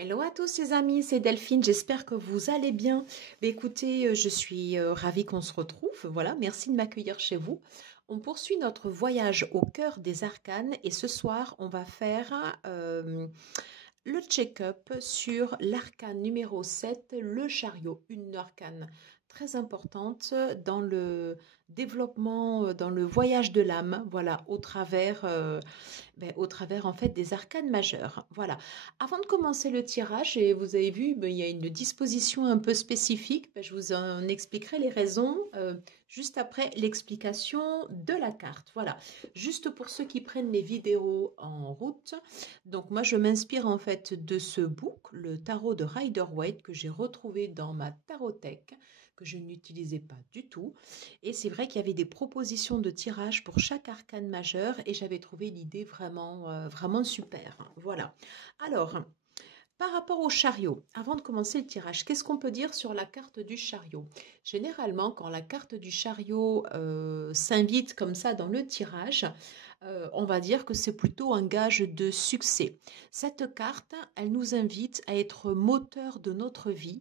Hello à tous les amis, c'est Delphine, j'espère que vous allez bien. Écoutez, je suis ravie qu'on se retrouve, voilà, merci de m'accueillir chez vous. On poursuit notre voyage au cœur des arcanes et ce soir, on va faire le check-up sur l'arcane numéro 7, le chariot, une arcane très importante dans le développement, dans le voyage de l'âme, voilà, au travers en fait des arcanes majeures. Voilà. Avant de commencer le tirage, et vous avez vu, il y a une disposition un peu spécifique. Je vous en expliquerai les raisons juste après l'explication de la carte. Voilà. Juste pour ceux qui prennent les vidéos en route. Donc moi, je m'inspire en fait de ce book, le tarot de Rider-Waite, que j'ai retrouvé dans ma tarothèque, que je n'utilisais pas du tout. Et c'est vrai qu'il y avait des propositions de tirage pour chaque arcane majeur et j'avais trouvé l'idée vraiment super. Voilà. Alors, par rapport au chariot, avant de commencer le tirage, qu'est-ce qu'on peut dire sur la carte du chariot? Généralement, quand la carte du chariot s'invite comme ça dans le tirage, on va dire que c'est plutôt un gage de succès. Cette carte, elle nous invite à être moteur de notre vie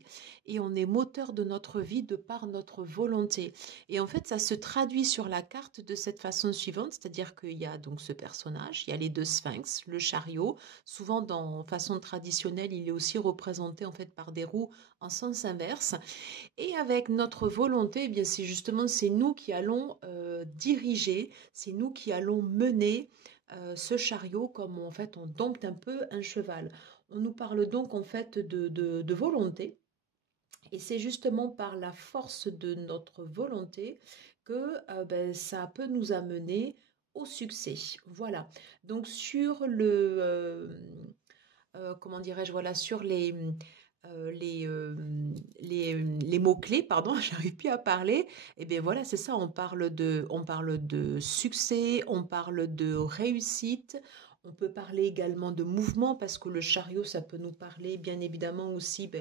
et on est moteur de notre vie de par notre volonté. Et en fait, ça se traduit sur la carte de cette façon suivante, c'est-à-dire qu'il y a donc ce personnage, il y a les deux sphinx, le chariot. Souvent, dans façon traditionnelle, il est aussi représenté en fait par des roues en sens inverse. Et avec notre volonté, eh bien c'est nous qui allons diriger, c'est nous qui allons mener ce chariot comme en fait on dompte un peu un cheval. On nous parle donc en fait de volonté. Et c'est justement par la force de notre volonté que ça peut nous amener au succès. Voilà. Donc sur comment dirais-je, voilà, sur les mots-clés, pardon, j'arrive plus à parler, et bien voilà, c'est ça, on parle de succès, on parle de réussite, on peut parler également de mouvement, parce que le chariot, ça peut nous parler bien évidemment aussi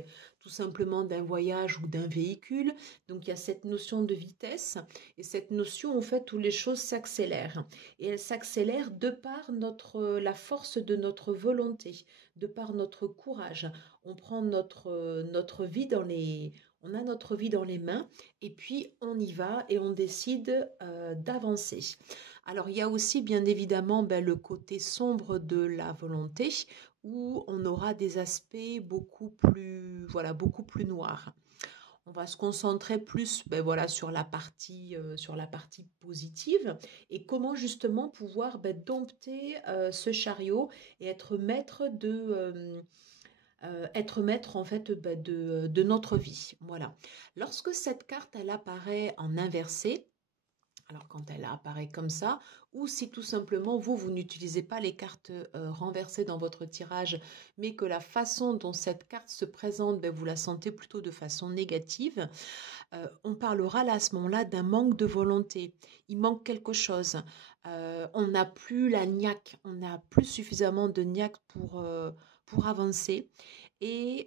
tout simplement d'un voyage ou d'un véhicule, donc il y a cette notion de vitesse, et cette notion, en fait, où les choses s'accélèrent, et elles s'accélèrent de par la force de notre volonté, de par notre courage. On prend notre vie on a notre vie dans les mains et puis on y va et on décide d'avancer. Alors il y a aussi bien évidemment le côté sombre de la volonté où on aura des aspects beaucoup plus noirs. On va se concentrer plus voilà, sur la partie positive et comment justement pouvoir dompter ce chariot et être maître en fait de notre vie. Voilà. Lorsque cette carte elle apparaît en inversé, alors quand elle apparaît comme ça, ou si tout simplement vous n'utilisez pas les cartes renversées dans votre tirage, mais que la façon dont cette carte se présente, vous la sentez plutôt de façon négative, on parlera là à ce moment-là d'un manque de volonté. Il manque quelque chose. On n'a plus la niaque, on n'a plus suffisamment de niaque pour avancer et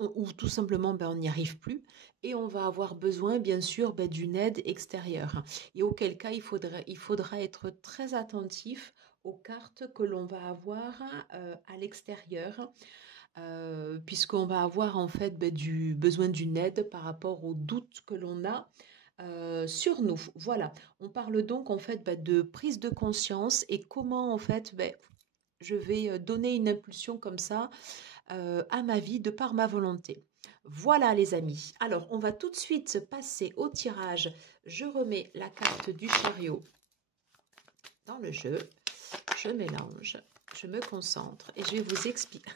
ou tout simplement on n'y arrive plus et on va avoir besoin bien sûr d'une aide extérieure et auquel cas il faudra être très attentif aux cartes que l'on va avoir à l'extérieur puisqu'on va avoir en fait du besoin d'une aide par rapport aux doutes que l'on a sur nous. Voilà, on parle donc en fait de prise de conscience et comment en fait je vais donner une impulsion comme ça à ma vie de par ma volonté. Voilà les amis. Alors on va tout de suite passer au tirage. Je remets la carte du chariot dans le jeu. Je mélange, je me concentre et je vais vous expliquer.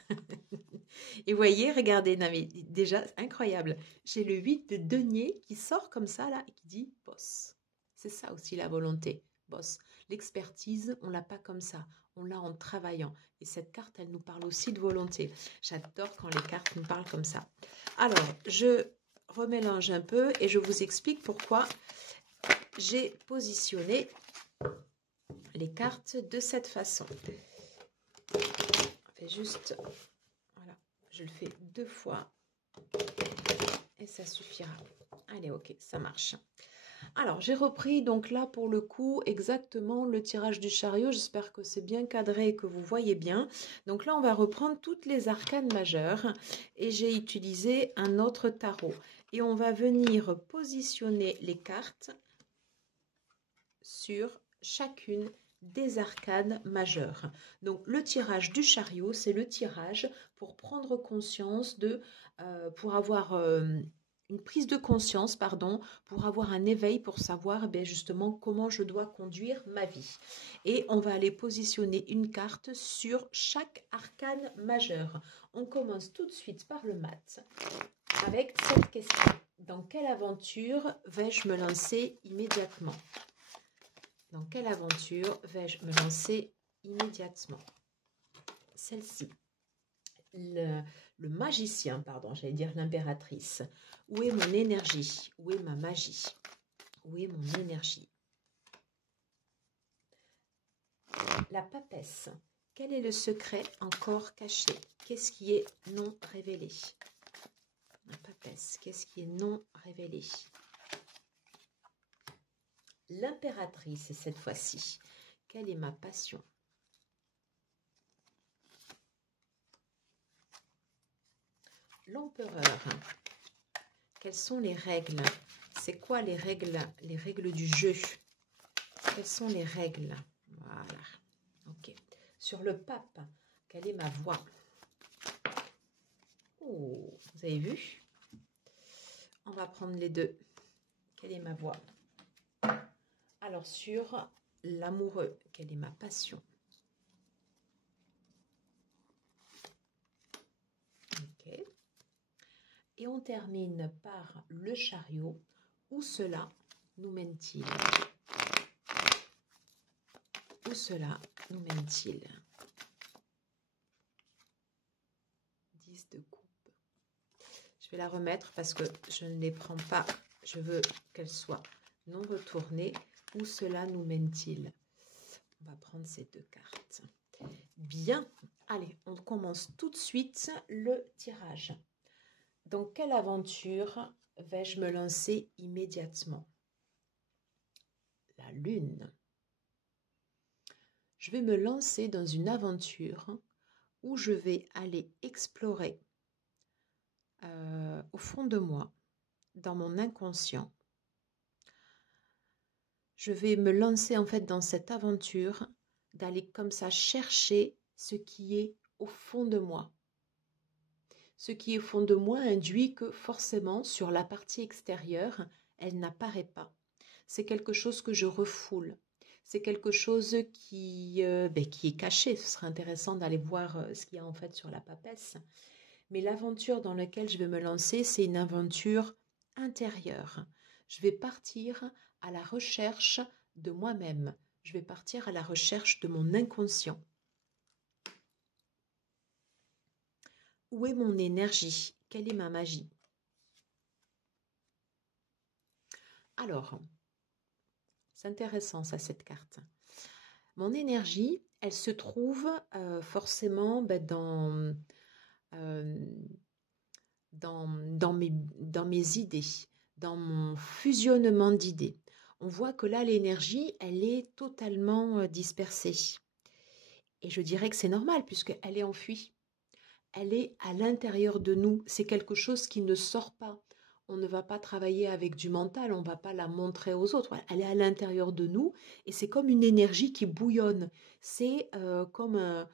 Et voyez, regardez, non mais déjà incroyable. J'ai le 8 de denier qui sort comme ça là et qui dit boss. C'est ça aussi la volonté, boss. L'expertise, on l'a pas comme ça, on l'a en travaillant. Et cette carte, elle nous parle aussi de volonté. J'adore quand les cartes nous parlent comme ça. Alors, je remélange un peu et je vous explique pourquoi j'ai positionné les cartes de cette façon. On fait juste, voilà, je le fais 2 fois et ça suffira. Allez, ok, ça marche. Alors, j'ai repris donc là pour le coup exactement le tirage du chariot. J'espère que c'est bien cadré et que vous voyez bien. Donc là, on va reprendre toutes les arcanes majeures et j'ai utilisé un autre tarot. Et on va venir positionner les cartes sur chacune des arcanes majeures. Donc le tirage du chariot, c'est le tirage pour prendre conscience pour avoir une prise de conscience, pardon, pour avoir un éveil, pour savoir justement comment je dois conduire ma vie. Et on va aller positionner une carte sur chaque arcane majeure. On commence tout de suite par le mat avec cette question. Dans quelle aventure vais-je me lancer immédiatement? Dans quelle aventure vais-je me lancer immédiatement? Celle-ci. Le magicien, pardon, j'allais dire l'impératrice. Où est mon énergie? Où est ma magie? Où est mon énergie? La papesse. Quel est le secret encore caché? Qu'est-ce qui est non révélé? La papesse. Qu'est-ce qui est non révélé? L'impératrice, cette fois-ci. Quelle est ma passion? L'empereur. Quelles sont les règles? C'est quoi les règles du jeu? Quelles sont les règles? Voilà. Ok. Sur le pape, quelle est ma voix? Oh, vous avez vu? On va prendre les deux. Quelle est ma voix? Alors, sur l'amoureux, quelle est ma passion? Ok. Et on termine par le chariot. Où cela nous mène-t-il? Où cela nous mène-t-il? 10 de coupe. Je vais la remettre parce que je ne les prends pas. Je veux qu'elles soient non retournées. Où cela nous mène-t-il? On va prendre ces deux cartes. Bien. Allez, on commence tout de suite le tirage. Dans quelle aventure vais-je me lancer immédiatement? La lune. Je vais me lancer dans une aventure où je vais aller explorer au fond de moi, dans mon inconscient. Je vais me lancer en fait dans cette aventure d'aller comme ça chercher ce qui est au fond de moi. Ce qui est au fond de moi induit que forcément sur la partie extérieure, elle n'apparaît pas. C'est quelque chose que je refoule. C'est quelque chose qui est caché. Ce serait intéressant d'aller voir ce qu'il y a en fait sur la papesse. Mais l'aventure dans laquelle je vais me lancer, c'est une aventure intérieure. Je vais partir à la recherche de moi-même. Je vais partir à la recherche de mon inconscient. Où est mon énergie? Quelle est ma magie? Alors, c'est intéressant ça, cette carte. Mon énergie, elle se trouve forcément dans mes idées, dans mon fusionnement d'idées. On voit que là, l'énergie, elle est totalement dispersée. Et je dirais que c'est normal puisqu'elle est enfuie. Elle est à l'intérieur de nous. C'est quelque chose qui ne sort pas. On ne va pas travailler avec du mental, on ne va pas la montrer aux autres. Elle est à l'intérieur de nous et c'est comme une énergie qui bouillonne. C'est comme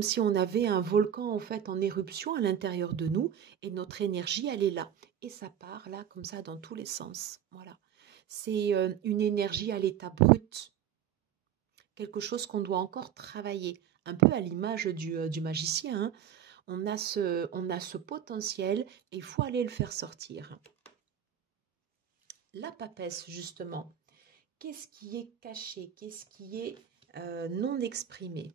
si on avait un volcan en fait en éruption à l'intérieur de nous et notre énergie, elle est là. Et ça part là comme ça dans tous les sens. Voilà. C'est une énergie à l'état brut. Quelque chose qu'on doit encore travailler. Un peu à l'image du magicien, hein. On a ce potentiel et il faut aller le faire sortir. La papesse, justement, qu'est-ce qui est caché? Qu'est-ce qui est non exprimé?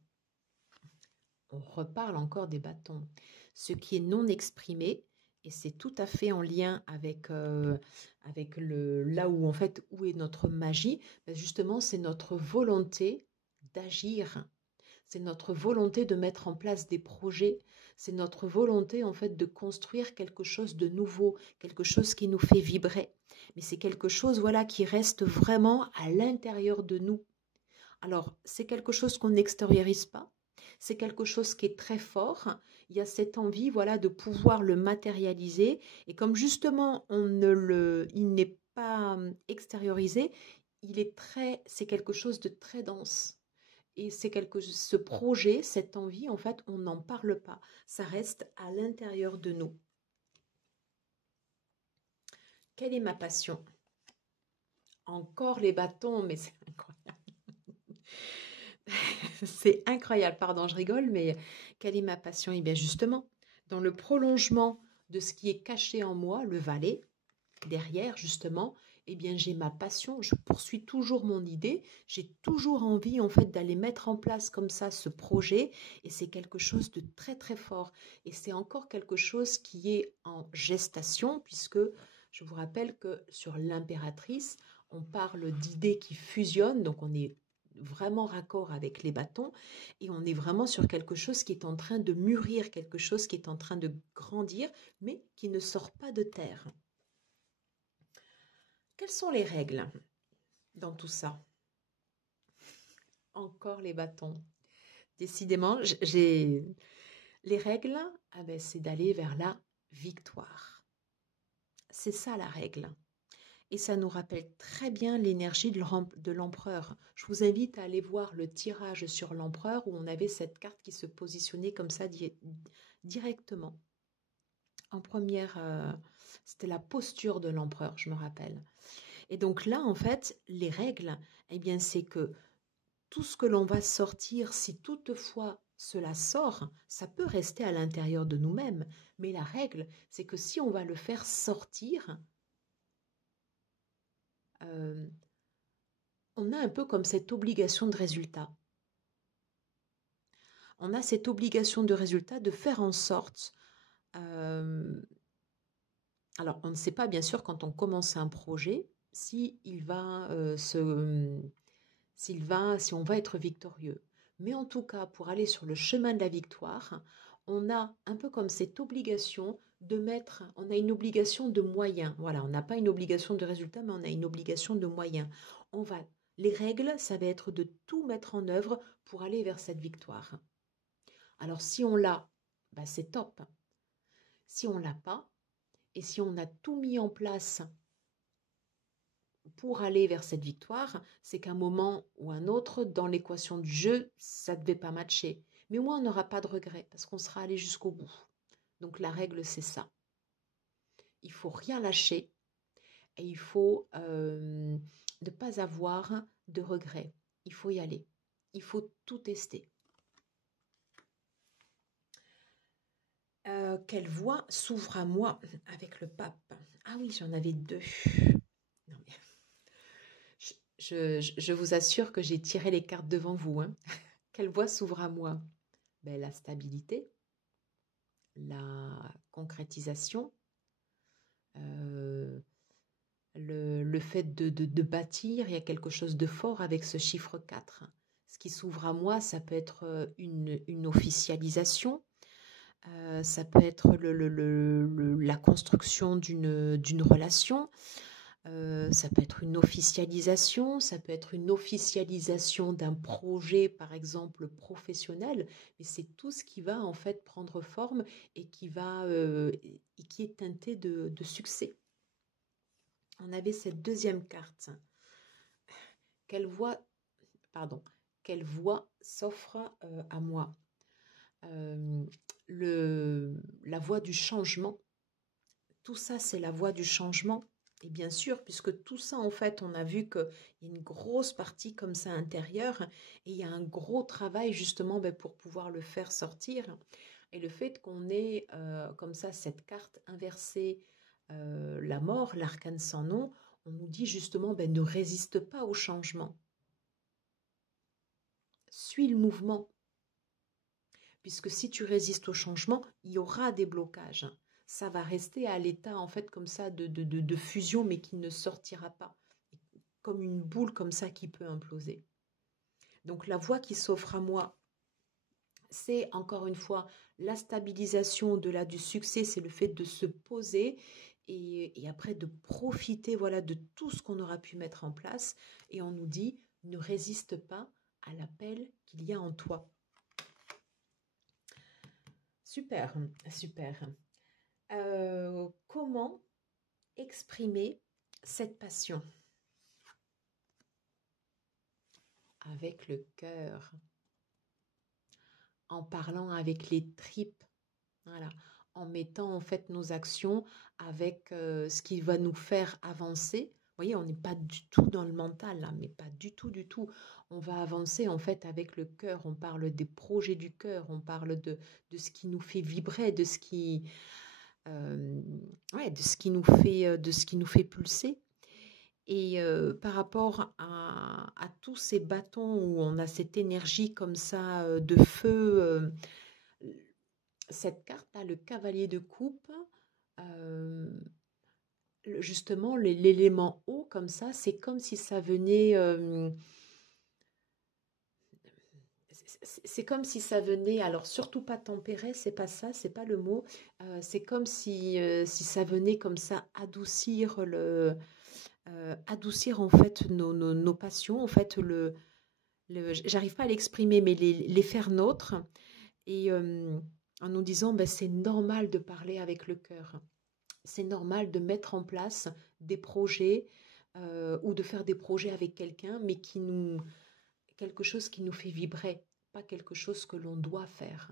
On reparle encore des bâtons. Ce qui est non exprimé, et c'est tout à fait en lien avec là où en fait où est notre magie, justement c'est notre volonté d'agir. C'est notre volonté de mettre en place des projets. C'est notre volonté, en fait, de construire quelque chose de nouveau, quelque chose qui nous fait vibrer. Mais c'est quelque chose, voilà, qui reste vraiment à l'intérieur de nous. Alors, c'est quelque chose qu'on n'extériorise pas. C'est quelque chose qui est très fort. Il y a cette envie, voilà, de pouvoir le matérialiser. Et comme justement, il n'est pas extériorisé, c'est quelque chose de très dense. Et ce projet, cette envie, en fait, on n'en parle pas. Ça reste à l'intérieur de nous. Quelle est ma passion? Encore les bâtons, mais c'est incroyable. C'est incroyable, pardon, je rigole, mais quelle est ma passion? Eh bien justement, dans le prolongement de ce qui est caché en moi, le valet, derrière justement, eh bien j'ai ma passion, je poursuis toujours mon idée, j'ai toujours envie en fait d'aller mettre en place comme ça ce projet et c'est quelque chose de très très fort et c'est encore quelque chose qui est en gestation puisque je vous rappelle que sur l'impératrice, on parle d'idées qui fusionnent, donc on est vraiment raccord avec les bâtons et on est vraiment sur quelque chose qui est en train de mûrir, quelque chose qui est en train de grandir mais qui ne sort pas de terre. Quelles sont les règles dans tout ça? Encore les bâtons. Décidément, j'ai les règles, ah ben, c'est d'aller vers la victoire. C'est ça la règle. Et ça nous rappelle très bien l'énergie de l'empereur. Je vous invite à aller voir le tirage sur l'empereur où on avait cette carte qui se positionnait comme ça directement. En première, c'était la posture de l'empereur, je me rappelle. Et donc là, en fait, les règles, eh bien, c'est que tout ce que l'on va sortir, si toutefois cela sort, ça peut rester à l'intérieur de nous-mêmes. Mais la règle, c'est que si on va le faire sortir, on a un peu comme cette obligation de résultat. On a cette obligation de résultat de faire en sorte... alors, on ne sait pas, bien sûr, quand on commence un projet, si on va être victorieux. Mais en tout cas, pour aller sur le chemin de la victoire, on a un peu comme cette obligation on a une obligation de moyens. Voilà, on n'a pas une obligation de résultat, mais on a une obligation de moyens. Les règles, ça va être de tout mettre en œuvre pour aller vers cette victoire. Alors, si on l'a, bah, c'est top. Si on l'a pas, et si on a tout mis en place pour aller vers cette victoire, c'est qu'à un moment ou un autre, dans l'équation du jeu, ça ne devait pas matcher. Mais au moins, on n'aura pas de regret parce qu'on sera allé jusqu'au bout. Donc la règle, c'est ça. Il faut rien lâcher et il faut ne pas avoir de regrets. Il faut y aller. Il faut tout tester. Quelle voie s'ouvre à moi avec le pape? Ah oui, j'en avais deux. Non, mais... Je vous assure que j'ai tiré les cartes devant vous. Hein. Quelle voie s'ouvre à moi? Ben, la stabilité, la concrétisation, le fait de bâtir, il y a quelque chose de fort avec ce chiffre 4. Ce qui s'ouvre à moi, ça peut être une officialisation, ça peut être la construction d'une relation, ça peut être une officialisation, ça peut être une officialisation d'un projet, par exemple, professionnel, mais c'est tout ce qui va en fait prendre forme et qui est teinté de succès. On avait cette deuxième carte. Quelle voie s'offre à moi? La voie du changement. Tout ça, c'est la voie du changement. Et bien sûr, puisque tout ça, en fait, on a vu qu'il y a une grosse partie comme ça intérieure et il y a un gros travail justement pour pouvoir le faire sortir. Et le fait qu'on ait comme ça cette carte inversée, la mort, l'arcane sans nom, on nous dit justement ne résiste pas au changement. Suis le mouvement. Puisque si tu résistes au changement, il y aura des blocages. Ça va rester à l'état en fait comme ça de fusion mais qui ne sortira pas. Comme une boule comme ça qui peut imploser. Donc la voie qui s'offre à moi, c'est encore une fois la stabilisation au-delà du succès, c'est le fait de se poser et après de profiter voilà, de tout ce qu'on aura pu mettre en place. Et on nous dit, ne résiste pas à l'appel qu'il y a en toi. Super, super. Comment exprimer cette passion? Avec le cœur, en parlant avec les tripes, voilà, en mettant en fait nos actions avec ce qui va nous faire avancer. Vous voyez, on n'est pas du tout dans le mental, là, mais pas du tout, du tout. On va avancer en fait avec le cœur. On parle des projets du cœur, on parle de ce qui nous fait vibrer, euh, ouais, de ce qui nous fait pulser. Et par rapport à tous ces bâtons où on a cette énergie comme ça de feu, cette carte-là, le cavalier de coupe, euh, justement l'élément eau comme ça, c'est comme si ça venait, c'est comme si ça venait, alors surtout pas tempérer, c'est pas ça, c'est pas le mot, c'est comme si ça venait comme ça adoucir en fait nos passions, en fait j'arrive pas à l'exprimer, mais les faire nôtres et en nous disant ben, c'est normal de parler avec le cœur, c'est normal de mettre en place des projets ou de faire des projets avec quelqu'un, mais quelque chose qui nous fait vibrer, pas quelque chose que l'on doit faire.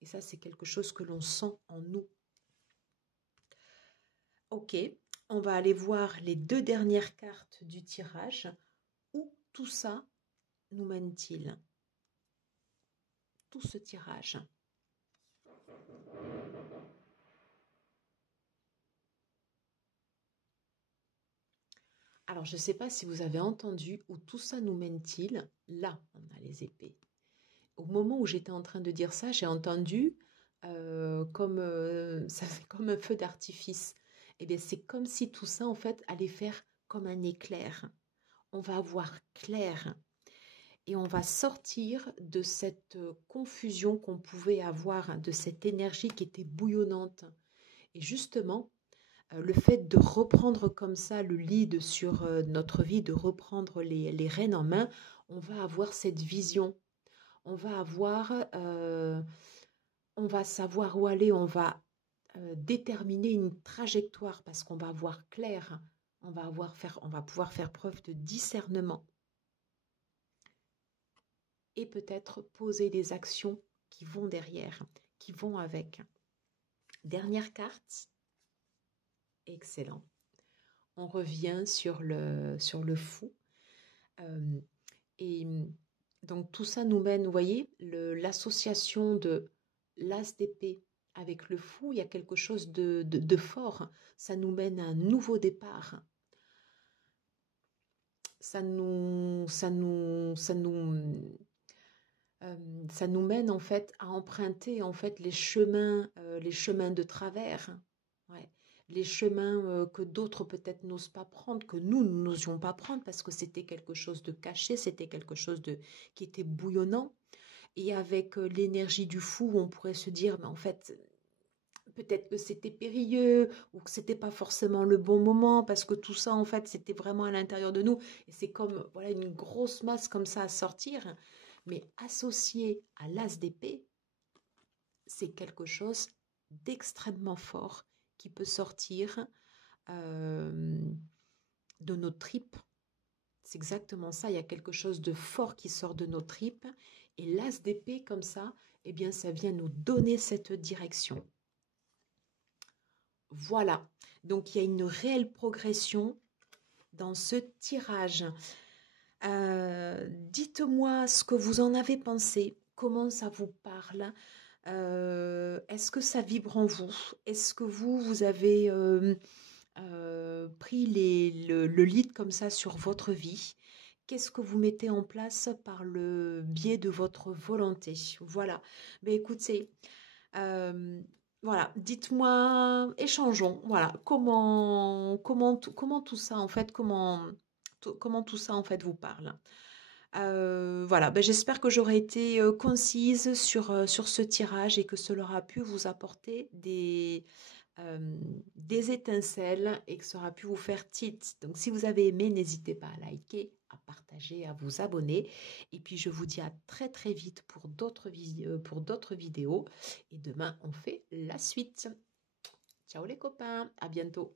Et ça, c'est quelque chose que l'on sent en nous. Ok, on va aller voir les deux dernières cartes du tirage. Où tout ça nous mène-t-il? Tout ce tirage. Alors, je ne sais pas si vous avez entendu où tout ça nous mène-t-il. Là, on a les épées. Au moment où j'étais en train de dire ça, j'ai entendu ça fait comme un feu d'artifice. Eh bien, c'est comme si tout ça, en fait, allait faire comme un éclair. On va avoir clair et on va sortir de cette confusion qu'on pouvait avoir, de cette énergie qui était bouillonnante. Et justement, le fait de reprendre comme ça le lead sur notre vie, de reprendre les rênes en main, on va avoir cette vision. On va avoir, on va savoir où aller, on va déterminer une trajectoire parce qu'on va voir clair, on va pouvoir faire preuve de discernement et peut-être poser des actions qui vont derrière, qui vont avec. Dernière carte, excellent. On revient sur le fou. Et donc tout ça nous mène, vous voyez, l'association de l'as d'épée avec le fou, il y a quelque chose de fort. Ça nous mène à un nouveau départ. Ça nous mène en fait à emprunter en fait les chemins de travers. Ouais. Les chemins que d'autres peut-être n'osent pas prendre, que nous n'osions pas prendre parce que c'était quelque chose de caché, c'était quelque chose qui était bouillonnant. Et avec l'énergie du fou, on pourrait se dire, mais en fait, peut-être que c'était périlleux ou que c'était pas forcément le bon moment parce que tout ça, en fait, c'était vraiment à l'intérieur de nous. Et c'est comme voilà une grosse masse comme ça à sortir. Mais associé à l'as d'épée, c'est quelque chose d'extrêmement fort qui peut sortir de nos tripes. C'est exactement ça, il y a quelque chose de fort qui sort de nos tripes. Et l'as d'épée comme ça, eh bien, ça vient nous donner cette direction. Voilà, donc il y a une réelle progression dans ce tirage. Dites-moi ce que vous en avez pensé, comment ça vous parle. Est-ce que ça vibre en vous? Est-ce que vous avez pris le lead comme ça sur votre vie? Qu'est-ce que vous mettez en place par le biais de votre volonté? Voilà. Ben écoutez, voilà, dites-moi, échangeons. Voilà, comment tout ça en fait, comment tout ça en fait vous parle. Voilà, ben, j'espère que j'aurai été concise sur ce tirage et que cela aura pu vous apporter des étincelles et que ça aura pu vous faire tilt. Donc, si vous avez aimé, n'hésitez pas à liker, à partager, à vous abonner. Et puis, je vous dis à très très vite pour d'autres vidéos. Et demain, on fait la suite. Ciao les copains, à bientôt.